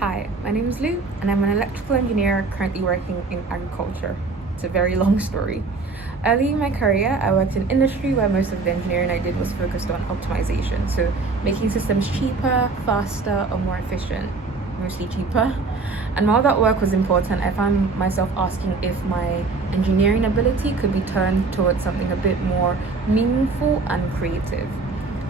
Hi, my name is Lou, and I'm an electrical engineer currently working in agriculture. It's a very long story. Early in my career, I worked in industry where most of the engineering I did was focused on optimization, so making systems cheaper, faster, or more efficient, mostly cheaper. And while that work was important, I found myself asking if my engineering ability could be turned towards something a bit more meaningful and creative.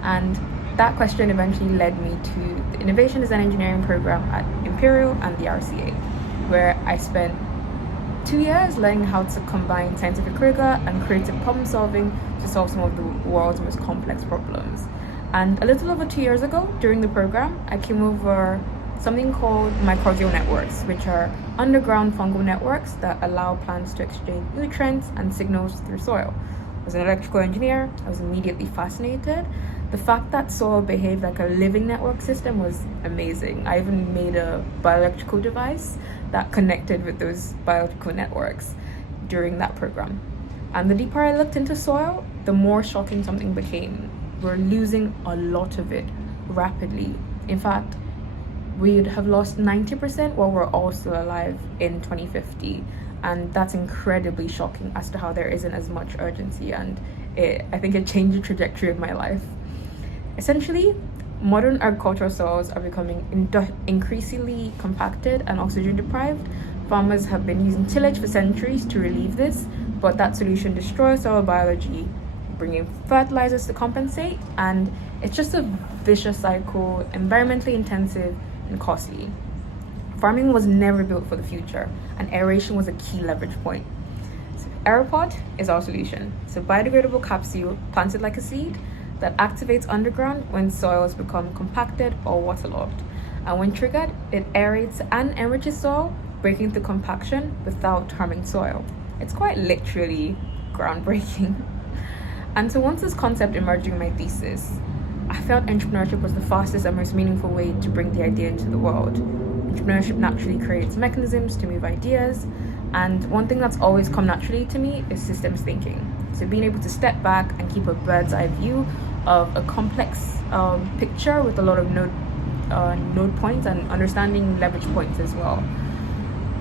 And that question eventually led me to the Innovation Design Engineering program at Imperial and the RCA, where I spent 2 years learning how to combine scientific rigor and creative problem solving to solve some of the world's most complex problems. And a little over 2 years ago, during the program, I came over something called microbial networks, which are underground fungal networks that allow plants to exchange nutrients and signals through soil. As an electrical engineer, I was immediately fascinated. The fact that soil behaved like a living network system was amazing. I even made a bioelectrical device that connected with those biological networks during that program. And the deeper I looked into soil, the more shocking something became. We're losing a lot of it rapidly. In fact, we'd have lost 90% while we're all still alive in 2050. And that's incredibly shocking as to how there isn't as much urgency, and I think it changed the trajectory of my life. Essentially, modern agricultural soils are becoming increasingly compacted and oxygen deprived. Farmers have been using tillage for centuries to relieve this, but that solution destroys soil biology, bringing fertilizers to compensate, and it's just a vicious cycle, environmentally intensive and costly. Farming was never built for the future, and aeration was a key leverage point. So Aeropod is our solution. It's a biodegradable capsule planted like a seed that activates underground when soils become compacted or waterlogged. And when triggered, it aerates and enriches soil, breaking through compaction without harming soil. It's quite literally groundbreaking. And so once this concept emerged in my thesis, I felt entrepreneurship was the fastest and most meaningful way to bring the idea into the world. Entrepreneurship naturally creates mechanisms to move ideas, and one thing that's always come naturally to me is systems thinking. So being able to step back and keep a bird's eye view of a complex picture with a lot of node points and understanding leverage points as well.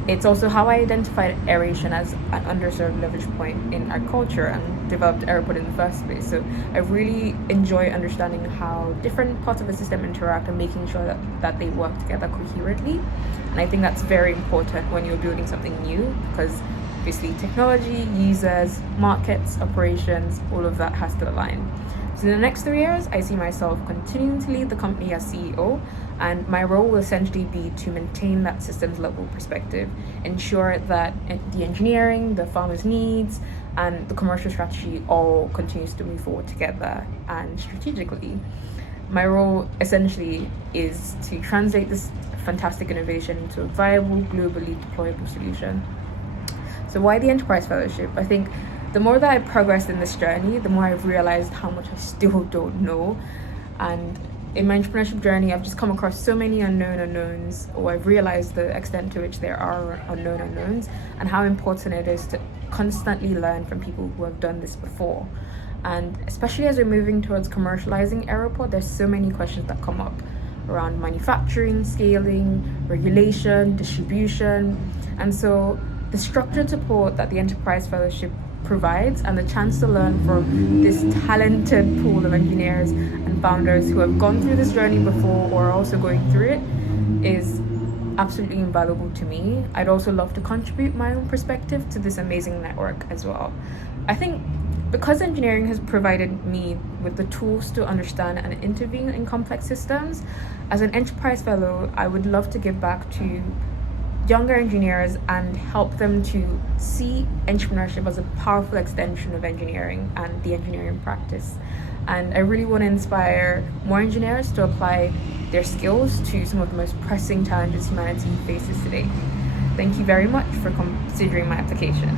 It's also how I identified aeration as an underserved leverage point in agriculture and developed Aeropod in the first place. So I really enjoy understanding how different parts of a system interact and making sure that they work together coherently. And I think that's very important when you're building something new, because obviously technology, users, markets, operations, all of that has to align. So in the next 3 years, I see myself continuing to lead the company as CEO, and my role will essentially be to maintain that systems level perspective, ensure that the engineering, the farmers' needs, and the commercial strategy all continues to move forward together and strategically. My role essentially is to translate this fantastic innovation into a viable, globally deployable solution. So why the Enterprise Fellowship? I think the more that I progressed in this journey, the more I've realized how much I still don't know. And in my entrepreneurship journey, I've just come across so many unknown unknowns, or I've realized the extent to which there are unknown unknowns and how important it is to constantly learn from people who have done this before. And especially as we're moving towards commercializing Aeropod, there's so many questions that come up around manufacturing, scaling, regulation, distribution. And so the structured support that the Enterprise Fellowship provides and the chance to learn from this talented pool of engineers and founders who have gone through this journey before or are also going through it is absolutely invaluable to me. I'd also love to contribute my own perspective to this amazing network as well. I think because engineering has provided me with the tools to understand and intervene in complex systems, as an enterprise fellow, I would love to give back to younger engineers and help them to see entrepreneurship as a powerful extension of engineering and the engineering practice. And I really want to inspire more engineers to apply their skills to some of the most pressing challenges humanity faces today. Thank you very much for considering my application.